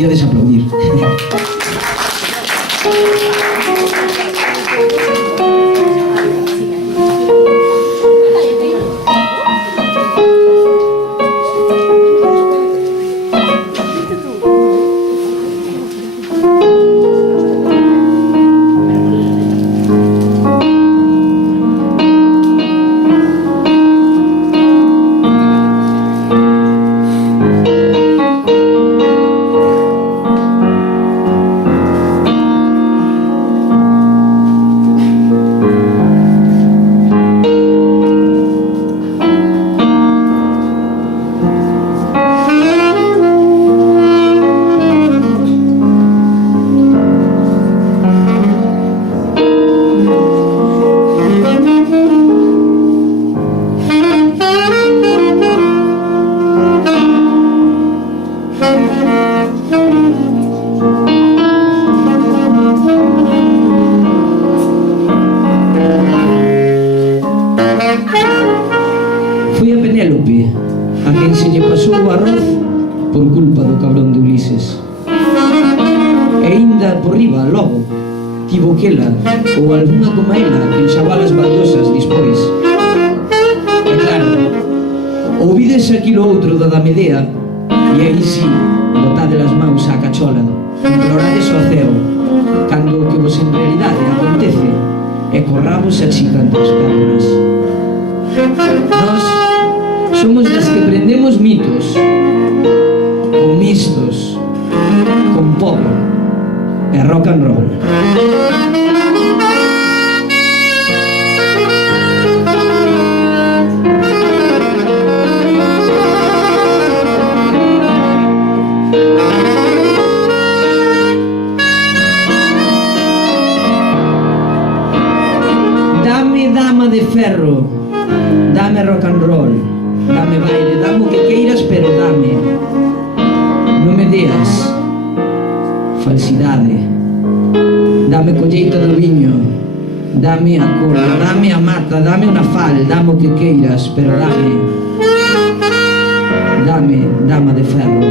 podíades aplaudir. Foi a Penélope a quen se lle pasou o arroz por culpa do cabrón de Ulises. E aínda por riba, logo, tivo quela ou algunha coma ela que enxabar as baldosas dispois. E claro, ouvides aquilo outro da Medea, e aí sí, botade as mãos á cachola, implorades ao ceo, cando o que vos en realidade acontece e corramos a chica entre as pernas. Nós somos das que prendemos mitos con mistos, con pop e rock and roll. Dame dama de ferro, dame rock and roll, dame baile, dame o que queiras, pero dame. Non me deas falsidade. Dame colleita do viño, dame a corda, dame a mata, dame unha fal, dame o que queiras, pero dame. Dame, dama de ferro.